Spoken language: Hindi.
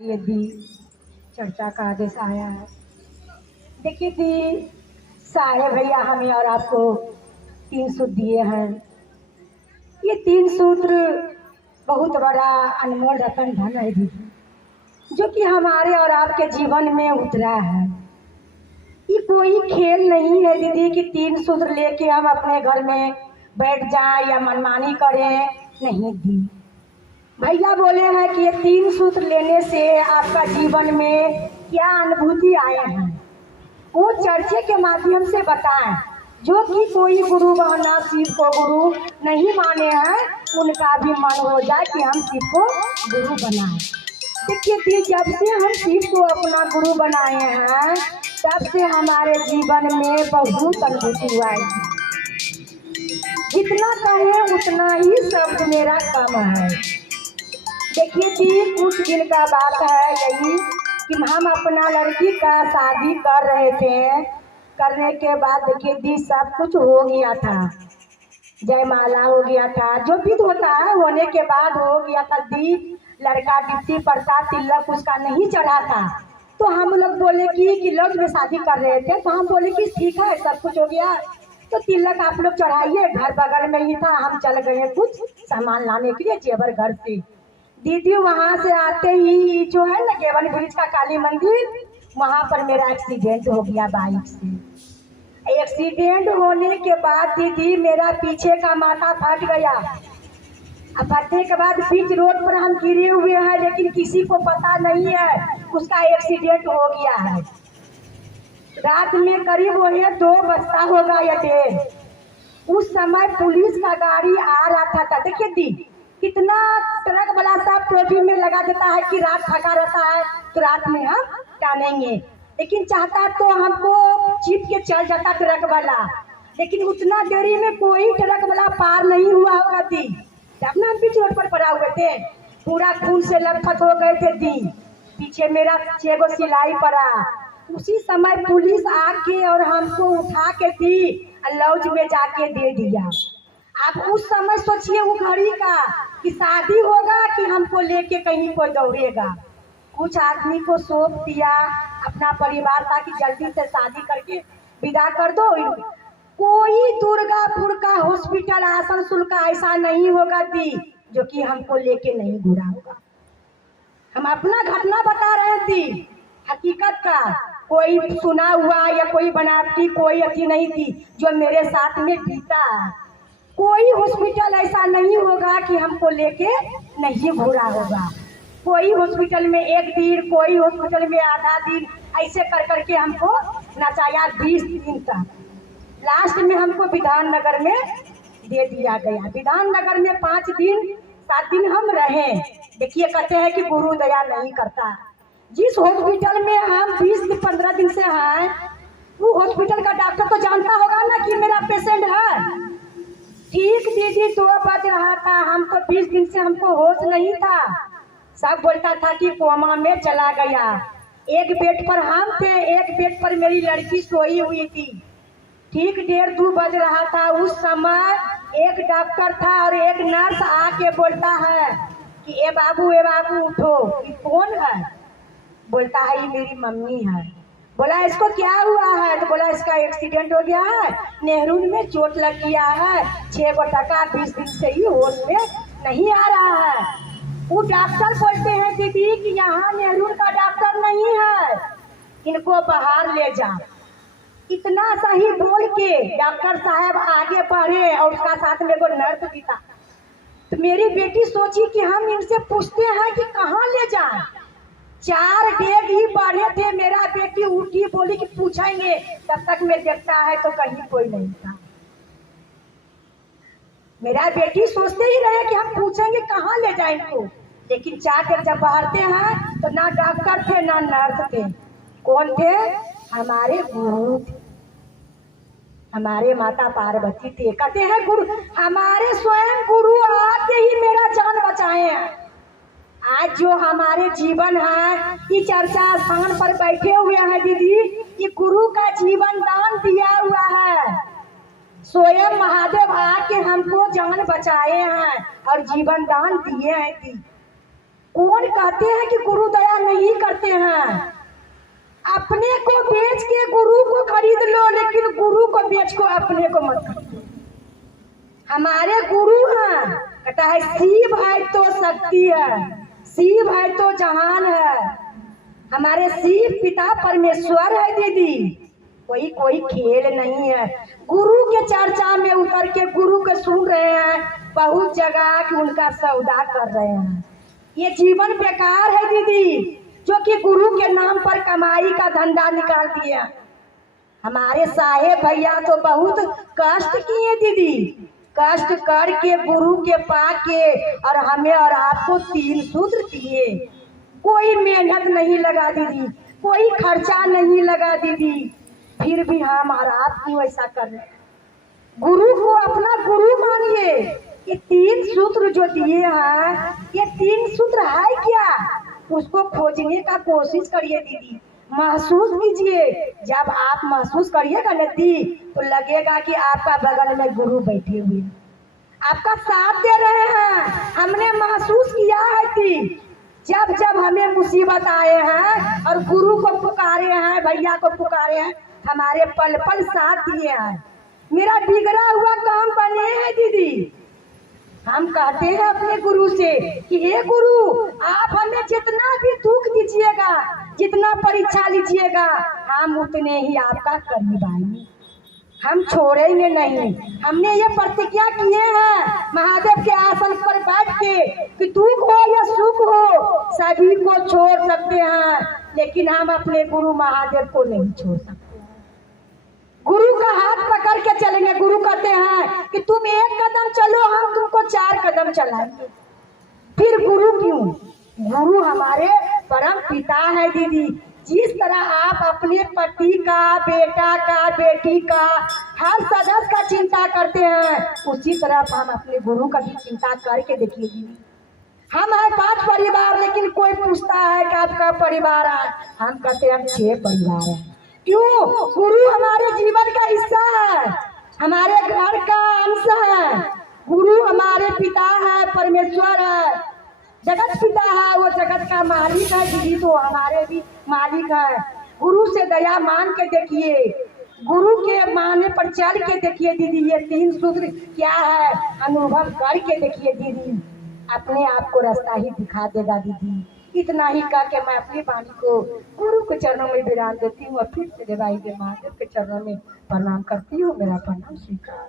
ये दी चर्चा का आदेश आया है। देखिए दी सारे भैया हमें और आपको 3 सूत्र दिए हैं। ये 3 सूत्र बहुत बड़ा अनमोल रतन धन है दीदी, जो कि हमारे और आपके जीवन में उतरा है। ये कोई खेल नहीं है दीदी कि 3 सूत्र लेके हम अपने घर में बैठ जाएं या मनमानी करें। नहीं दी, भैया बोले हैं कि ये 3 सूत्र लेने से आपका जीवन में क्या अनुभूति आए हैं वो चर्चे के माध्यम से बताएं। जो कि कोई गुरु बहना शिव को गुरु नहीं माने हैं, उनका भी मन हो जाए कि हम शिव को गुरु बनाएं। देखिए दी, जब से हम शिव को अपना गुरु बनाए हैं तब से हमारे जीवन में बहुत अनुभूति हुआ है। जितना कहें उतना ही शब्द मेरा कम है। देखिए दी, कुछ दिन का बात है यही कि हम अपना लड़की का शादी कर रहे थे। करने के बाद देखिए दी, सब कुछ हो गया था, जयमाला हो गया था, जो भी होता है होने के बाद हो गया था दी। लड़का डिप्टी पर था, तिलक उसका नहीं चढ़ा था। तो हम लोग बोले कि लौज में शादी कर रहे थे, तो हम बोले कि ठीक है सब कुछ हो गया तो तिलक आप लोग चढ़ाइए। घर बगल में ही था, हम चल गए कुछ सामान लाने के लिए जेवर घर से। दीदी वहां से आते ही जो है ना गेवन ब्रिज का काली मंदिर, वहां पर मेरा एक्सीडेंट हो गया बाइक से। एक्सीडेंट होने के बाद दीदी मेरा पीछे का माथा फट गया। अब फटने के बाद बीच रोड पर हम गिरे हुए हैं, लेकिन किसी को पता नहीं है उसका एक्सीडेंट हो गया है। रात में करीब वही 2 बजता होगा या 1:30। उस समय पुलिस का गाड़ी आ रहा था। देखिए दी, कितना ट्रक वाला साहब टोपी में लगा देता है कि रात थका रहता है तो रात में हम टानेंगे, लेकिन चाहता तो हमको चिप के चल जाता ट्रक वाला। लेकिन उतना देरी में कोई ट्रक वाला पार नहीं हुआ होगा दी। जब ना हम पीछे रोड पर पड़ा हुए थे, पूरा खून से लथपथ हो गए थे दी। पीछे मेरा 6 गो सिलाई पड़ा। उसी समय पुलिस आके और हमको उठा के दी, लॉज में जाके दे दिया। आप उस समय सोचिए वो घड़ी का कि शादी होगा कि हमको लेके कहीं कोई दौड़ेगा। कुछ आदमी को सौंप दिया, अपना परिवार था कि जल्दी से शादी करके विदा कर दो। कोई दुर्गापुर का हॉस्पिटल आसनसोल का ऐसा नहीं होगा दी जो कि हमको लेके नहीं घूरा होगा। हम अपना घटना बता रहे थे, हकीकत का कोई सुना हुआ या कोई बनावटी कोई अच्छी नहीं थी जो मेरे साथ में बीता। कोई हॉस्पिटल ऐसा नहीं होगा कि हमको लेके नहीं घूरा होगा। कोई हॉस्पिटल में 1 दिन, कोई हॉस्पिटल में आधा दिन, ऐसे कर करके हमको नचाया 20 दिन तक। लास्ट में हमको विधाननगर में दे दिया गया। विधाननगर में 5 दिन 7 दिन हम रहे। देखिए कहते हैं कि गुरु दया नहीं करता। जिस हॉस्पिटल में हम 20-15 दिन से हैं, वो हॉस्पिटल का डॉक्टर तो जानता होगा ना कि मेरा पेशेंट है। ठीक दीदी 2 बज रहा था, हम तो 20 दिन से हमको होश नहीं था। सब बोलता था कि कोमा में चला गया। एक बेड पर हम थे, एक बेड पर मेरी लड़की सोई हुई थी। ठीक 1:30-2 बज रहा था। उस समय एक डॉक्टर था और एक नर्स आके बोलता है कि ए बाबू उठो। कि कौन है? बोलता है ये मेरी मम्मी है। बोला इसको क्या हुआ है? तो बोला इसका एक्सीडेंट हो गया है, नेहरू में चोट लग गया है, 6 गो टका 20 दिन से ही होश में नहीं आ रहा है। वो डॉक्टर बोलते हैं दीदी कि यहाँ नेहरू का डॉक्टर नहीं है, इनको बाहर ले जा। इतना सही बोल के डॉक्टर साहब आगे बढ़े और उसका साथ में एगो नर्स भी था। तो मेरी बेटी सोची कि हम इनसे पूछते हैं कि कहाँ ले जाएं। 4 डेग ही बढ़े थे। मेरा बेटी उठी, बोली कि पूछेंगे। तब तक मैं देखता है तो कहीं कोई नहीं था। मेरा बेटी सोचते ही रहे कि हम पूछेंगे कहाँ ले जाए इनको। लेकिन 4 डेग जब बढ़ते हैं तो ना डॉक्टर थे ना नर्स थे। कौन थे? हमारे गुरु, हमारे माता पार्वती थे। कहते हैं गुरु, हमारे स्वयं गुरु आके ही मेरा जान बचाए हैं। आज जो हमारे जीवन है, ये चर्चा स्थान पर बैठे हुए हैं दीदी, ये गुरु का जीवन दान दिया हुआ है। स्वयं महादेव आके हमको जान बचाए हैं और जीवन दान दिए हैं दी। कौन कहते हैं कि गुरु दया नहीं अपने गुरु को बेच को अपने को मत खरीदो। हमारे गुरु हैं, कहता है शिव है तो शक्ति है, शिव है तो जहान है। हमारे शिव पिता परमेश्वर है दीदी, कोई खेल नहीं है। गुरु के चर्चा में उतर के गुरु के सुन रहे हैं बहुत जगह कि उनका सौदा कर रहे हैं। ये जीवन बेकार है दीदी, जो कि गुरु के नाम पर कमाई का धंधा निकाल दिया। हमारे साहेब भैया तो बहुत कष्ट किए दीदी, कष्ट करके गुरु के पाके और हमें और आपको 3 सूत्र दिए। कोई मेहनत नहीं लगा दीदी, कोई खर्चा नहीं लगा दीदी, फिर भी हम और आप क्यों ऐसा कर रहे हैं? गुरु को अपना गुरु मानिए। ये 3 सूत्र जो दिए हैं, ये 3 सूत्र है क्या? उसको खोजने का कोशिश करिए दीदी, महसूस कीजिए। जब आप महसूस करिएगा ना दी, तो लगेगा कि आपका बगल में गुरु बैठे हुए आपका साथ दे रहे हैं। हमने महसूस किया है कि जब जब हमें मुसीबत आए हैं और गुरु को पुकारे हैं, भैया को पुकारे हैं, हमारे पल पल साथ दिए हैं। मेरा बिगड़ा हुआ काम बने हैं दीदी। हम कहते हैं अपने गुरु से कि हे गुरु, आप हमें जितना भी दुख दीजिएगा, जितना परीक्षा लीजिएगा, हम उतने ही आपका कर निभाएंगे, हम छोड़ेंगे नहीं। हमने ये प्रतिज्ञा किए हैं महादेव के आसन पर बैठ के कि दुख हो या सुख हो सभी को छोड़ सकते हैं, लेकिन हम अपने गुरु महादेव को नहीं छोड़ सकते। गुरु का हाथ पकड़ के चलेंगे। गुरु कहते हैं कि तुम 1 कदम चलो, हम तुमको 4 कदम चलाएंगे। फिर गुरु क्यों? गुरु हमारे परम पिता है दीदी। जिस तरह आप अपने पति का, बेटा का, बेटी का, हर सदस्य का चिंता करते हैं, उसी तरह हम अपने गुरु का भी चिंता करके देखिए दीदी। हम है 5 परिवार, लेकिन कोई पूछता है कि आपका परिवार है, हम कहते हैं हम 6 परिवार है। क्यों? गुरु हमारे जीवन का हिस्सा है, हमारे घर का अंश है। गुरु हमारे पिता है, परमेश्वर है, जगत पिता है, वो जगत का मालिक है दीदी, तो हमारे भी मालिक है। गुरु से दया मान के देखिए, गुरु के माने पर चल के देखिए दीदी। ये 3 सूत्र क्या है, अनुभव करके देखिए दीदी, अपने आप को रास्ता ही दिखा देगा दीदी। इतना ही कह के मैं अपनी वाणी को गुरु के चरणों में विराम देती हूँ और फिर से देवाई के महादेव के चरणों में प्रणाम करती हूँ। मेरा प्रणाम स्वीकार।